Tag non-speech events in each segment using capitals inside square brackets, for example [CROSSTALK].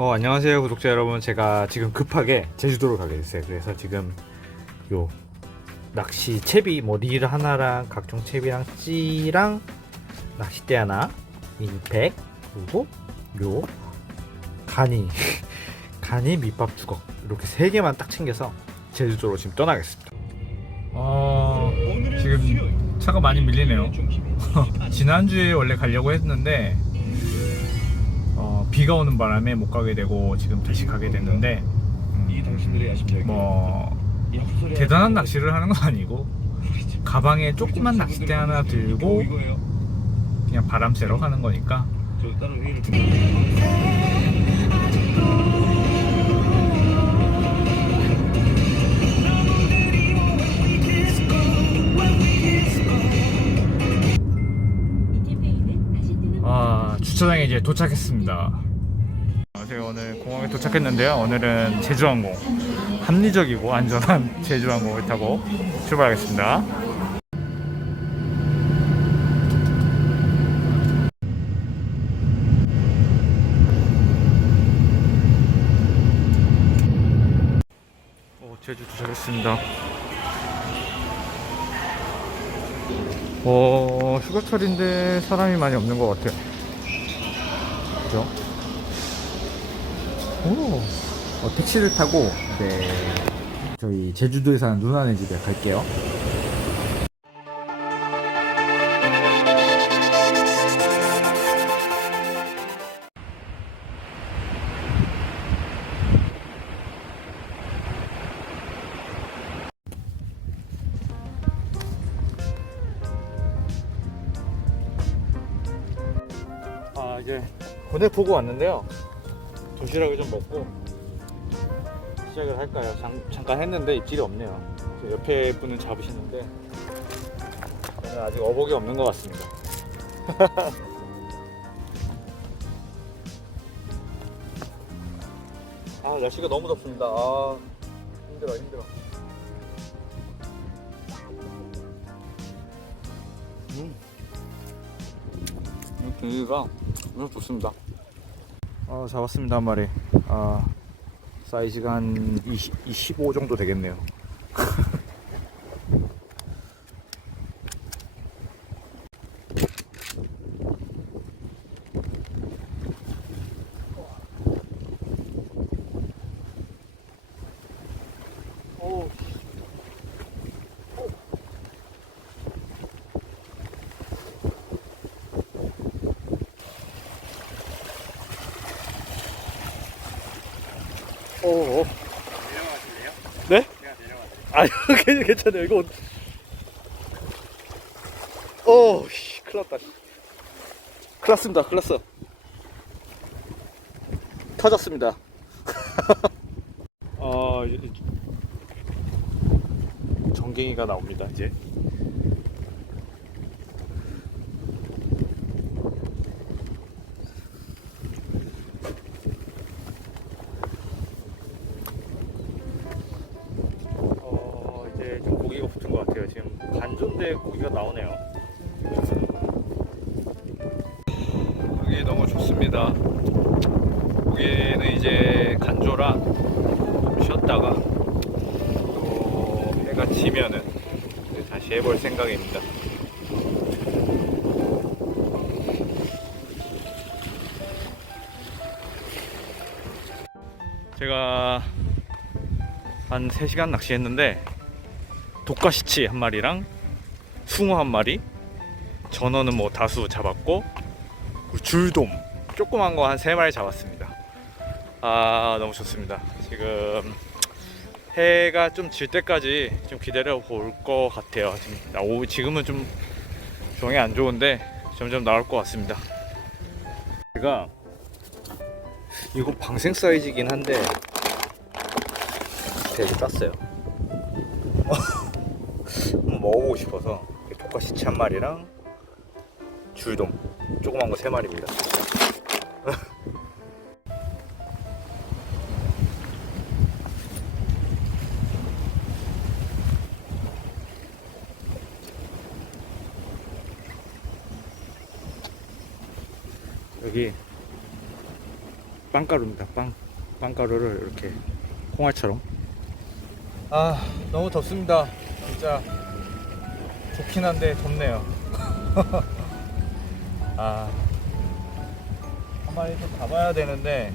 어, 안녕하세요 구독자 여러분. 제가 지금 급하게 제주도로 가게 됐어요. 그래서 지금 요 낚시 채비 뭐 릴 하나랑 각종 채비랑 찌랑 낚싯대 하나 미니팩 그리고 요 간이 [LAUGHS] 간이 밑밥 두걱 이렇게 세 개만 딱 챙겨서 제주도로 지금 떠나겠습니다. 어, 지금 차가 많이 밀리네요. [LAUGHS] 지난주에 원래 가려고 했는데 어, 비가 오는 바람에 못 가게 되고 지금 다시 가게 됐는데 이 당신들의 야심작이 뭐 대단한 낚시를 하는 건 아니고 가방에 조그만 낚싯대 하나 들고. 그냥 바람 쐬러 가는 거니까 주차장에 이제 도착했습니다 아, 제가 오늘 공항에 도착했는데요 오늘은 제주항공 합리적이고 안전한 [LAUGHS] 제주항공을 타고 출발하겠습니다 오, 제주 도착했습니다. 어, 휴가철인데 사람이 많이 없는 것 같아요. 그죠? 오, 어, 택시를 타고, 네, 저희 제주도에 사는 누나네 집에 갈게요. 아 고대 보고 왔는데요. 도시락을 좀 먹고 시작을 할까요? 잠, 잠깐 했는데 입질이 없네요. 저 옆에 분은 잡으시는데 저는 아직 어복이 없는 것 같습니다. [LAUGHS] 아 날씨가 너무 덥습니다. 아 힘들어 힘들어. 음. 이 분위기가 너무 좋습니다. 어, 잡았습니다 한 마리. 아 사이즈가 한 20, 25 정도 되겠네요. 오. 내려가실래요? 네? 제가 내려가세요. 아, [LAUGHS] 괜찮- 괜찮아요. 이거. 오, 씨, 큰일 났다. 씨. 큰일 났습니다. 큰일 났어. 터졌습니다. [LAUGHS] 어, 이제 전갱이가 나옵니다, 이제. 쉬었다가 또 해가 지면은 다시 해볼 생각입니다. 제가 한 3시간 낚시했는데 독가시치 한 마리랑 숭어 한 마리 전어는 뭐 다수 잡았고 그리고 줄돔 조그만 거 한 3마리 잡았습니다 아 너무 좋습니다 지금 해가 좀 질 때까지 좀 기다려 볼 것 같아요 지금 나 오- 지금은 좀 조항이 안 좋은데 점점 나올 것 같습니다 제가 이거 방생 사이즈긴 한데 되게 땄어요. [LAUGHS] 먹어보고 싶어서 독가시치 한 마리랑 줄돔 조그만 거 세 마리입니다. 여기 빵가루입니다. 빵 빵가루를 이렇게 콩알처럼. 아 너무 덥습니다. 진짜 좋긴 한데 덥네요. [LAUGHS] 아, 한 마리 좀 잡아야 되는데,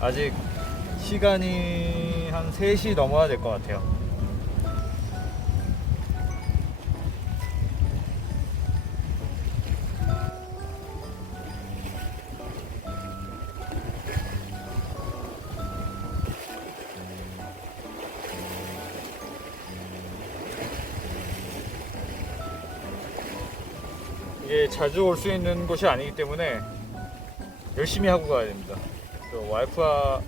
아직 시간이 한 3시 넘어야 될 것 같아요. 자주 올 수 있는 곳이 아니기 때문에 열심히 하고 가야 됩니다. 또 와이프와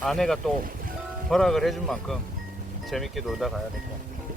아내가 또 허락을 해준 만큼 재밌게 놀다 가야 될 것 같아요.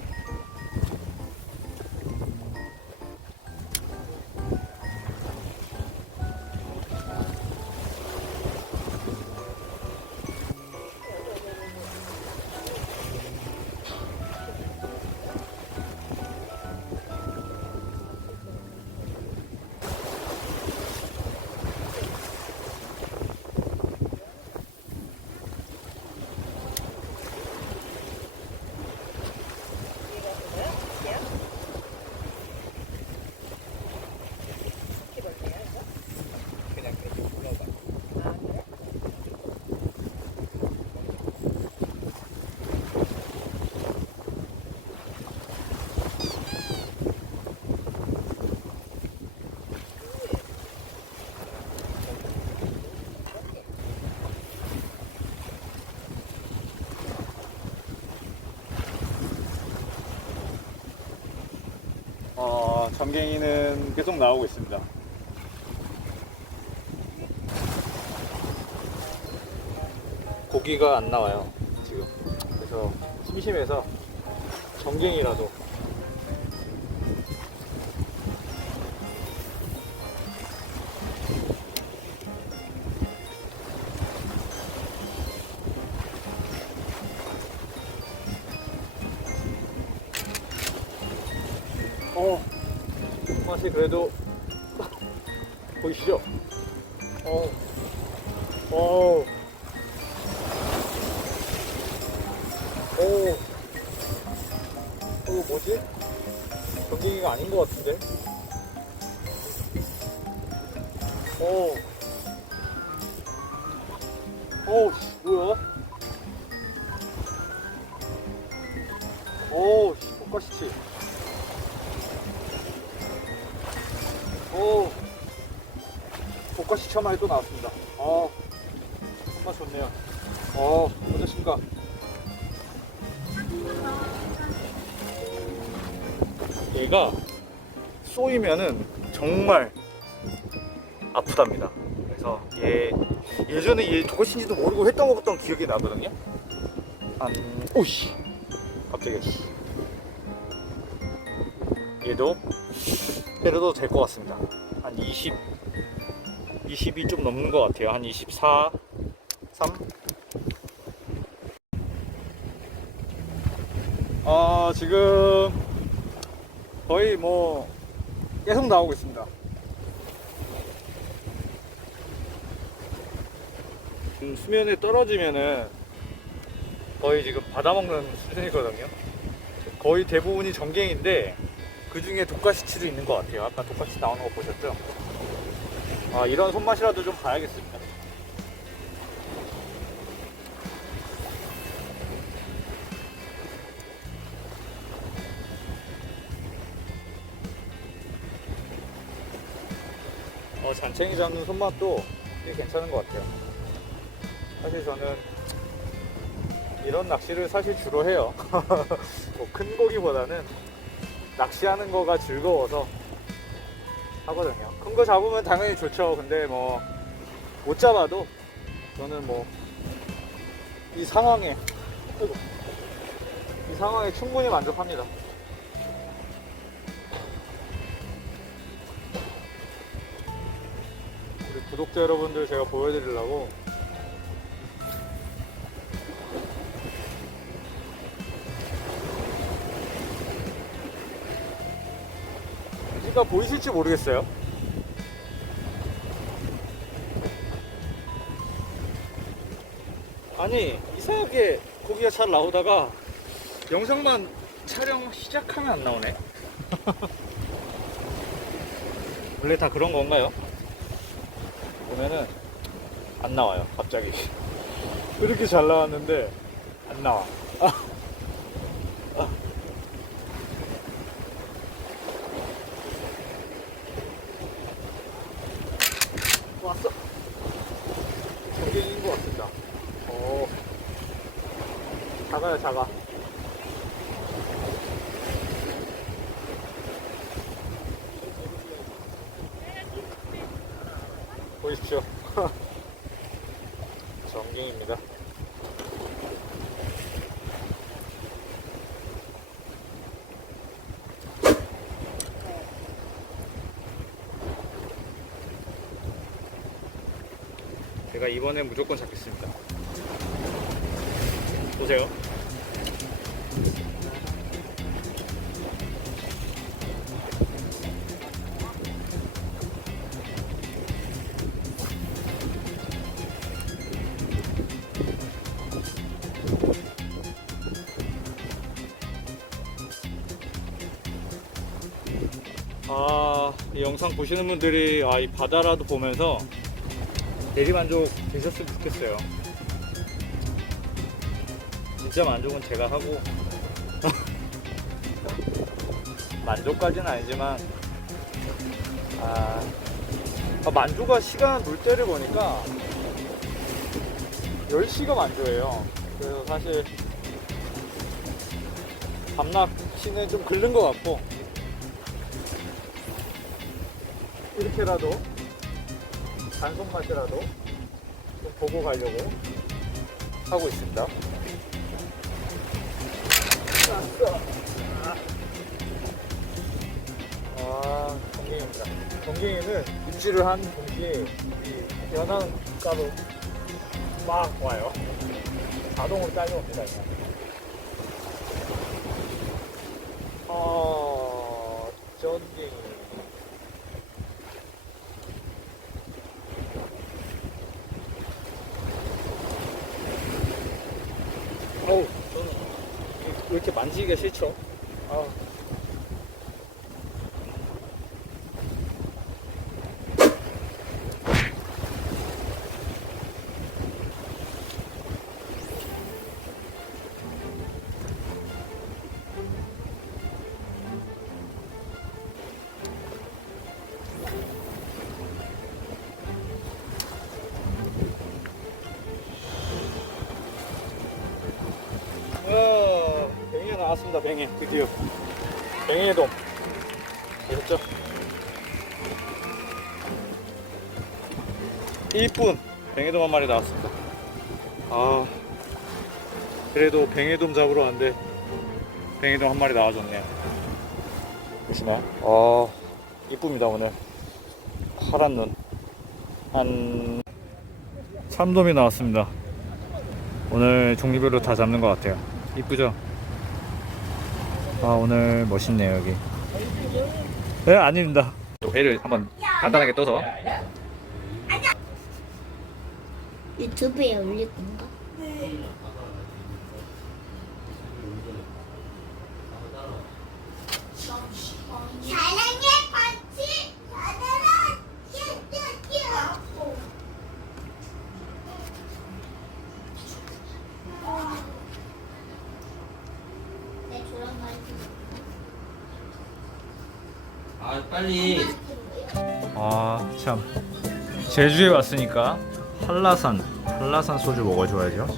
어, 점갱이는 계속 나오고 있습니다. 고기가 안 나와요, 지금. 그래서 심심해서 점갱이라도. 맛이 그래도 보이시죠? 어, 어, 오, 이거 뭐지? 전갱이가 아닌 것 같은데? 오, 오, 씨, 뭐야? 오, 씨, 볶아시치. 오, 볶아시 처마에 또 나왔습니다. 아, 정말 좋네요. 어, 어떠십니까? 얘가 쏘이면은 정말 아프답니다. 그래서 얘 예전에 얘 저것인지도 모르고 했던 먹었던 기억이 나거든요. 한 오씨 갑자기 씨. 얘도 때려도 될 것 같습니다. 한 20, 20이 좀 넘는 것 같아요. 한 24, 3. 아 지금 거의 뭐 계속 나오고 있습니다. 음, 수면에 떨어지면은 거의 지금 받아먹는 수준이거든요. 거의 대부분이 전갱인데 그 중에 독가시치도 있는 것 같아요. 아까 독가시 나오는 거 보셨죠? 아, 이런 손맛이라도 좀 봐야겠습니다. 어, 잔챙이 잡는 손맛도 꽤 괜찮은 것 같아요. 사실 저는 이런 낚시를 사실 주로 해요. [LAUGHS] 뭐 큰 고기보다는 낚시하는 거가 즐거워서 하거든요. 큰 거 잡으면 당연히 좋죠. 근데 뭐 못 잡아도 저는 뭐 이 상황에 이 상황에 충분히 만족합니다. 우리 구독자 여러분들 제가 보여드리려고 여기가 보이실지 모르겠어요. 아니 이상하게 고기가 잘 나오다가 영상만 촬영 시작하면 안 나오네. [LAUGHS] 원래 다 그런 건가요? 보면은 안 나와요. 갑자기 [LAUGHS] 이렇게 잘 나왔는데 안 나와. 아. 아. 왔어. 전갱인 것 같습니다. 오. 작아요, 작아. 보십시오. [LAUGHS] 전갱입니다. 제가 이번엔 무조건 잡겠습니다. 보세요. 영상 보시는 분들이 아, 이 바다라도 보면서 대리만족 되셨으면 좋겠어요. 진짜 만족은 제가 하고 [LAUGHS] 만족까지는 아니지만 아, 아, 만조가 시간 물때를 보니까 10시가 만조예요. 그래서 사실 밤낚시는 좀 긁는 것 같고 이렇게라도 단속 맛이라도 좀 보고 가려고 하고 있습니다. 아, 전갱이입니다. 전갱이는 입질을 한 동시에 이 연안가로 막 와요. 자동으로 딸려옵니다. 그냥. 어, 전갱이. 어우, 저는 왜 이렇게 만지기가 싫죠? 아. 나왔습니다, 뱅이. 드디어. 뱅이의 돔. 보셨죠? 이쁜 뱅이돔 한 마리 나왔습니다. 아, 그래도 뱅이돔 잡으러 왔는데, 뱅이돔 한 마리 나와줬네요. 보시나요? 아, 이쁩니다, 오늘. 파란 눈. 한, 참돔이 나왔습니다. 오늘 종류별로 다 잡는 것 같아요. 이쁘죠? 아 오늘 멋있네요 여기. 네 아닙니다. 회를 한번 간단하게 떠서 유튜브에 올릴 건가? 사랑의 반지 하나라 큐큐큐 내 조랑 아 빨리. 아 참 제주에 왔으니까 한라산 한라산 소주 먹어줘야죠.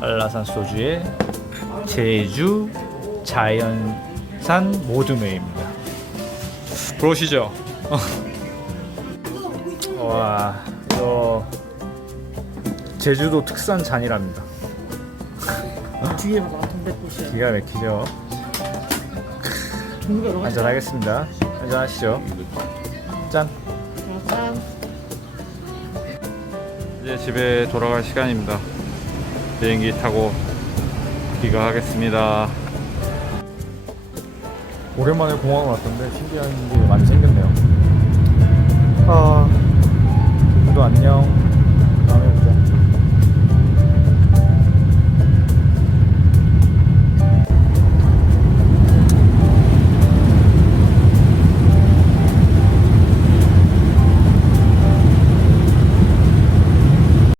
한라산 소주에 제주 자연산 모듬회입니다. 보시죠. [LAUGHS] 와, 저 제주도 특산 잔이랍니다. 뒤에 봐봐 동백꽃이야 기가 막히죠. 종류별로 하자 한잔 하겠습니다. 한잔 하시죠. 짠. 짠 집에 돌아갈 시간입니다. 비행기 타고 귀가하겠습니다. 오랜만에 공항 왔던데 신기한 게 많이 생겼네요. 아, 친구도 안녕.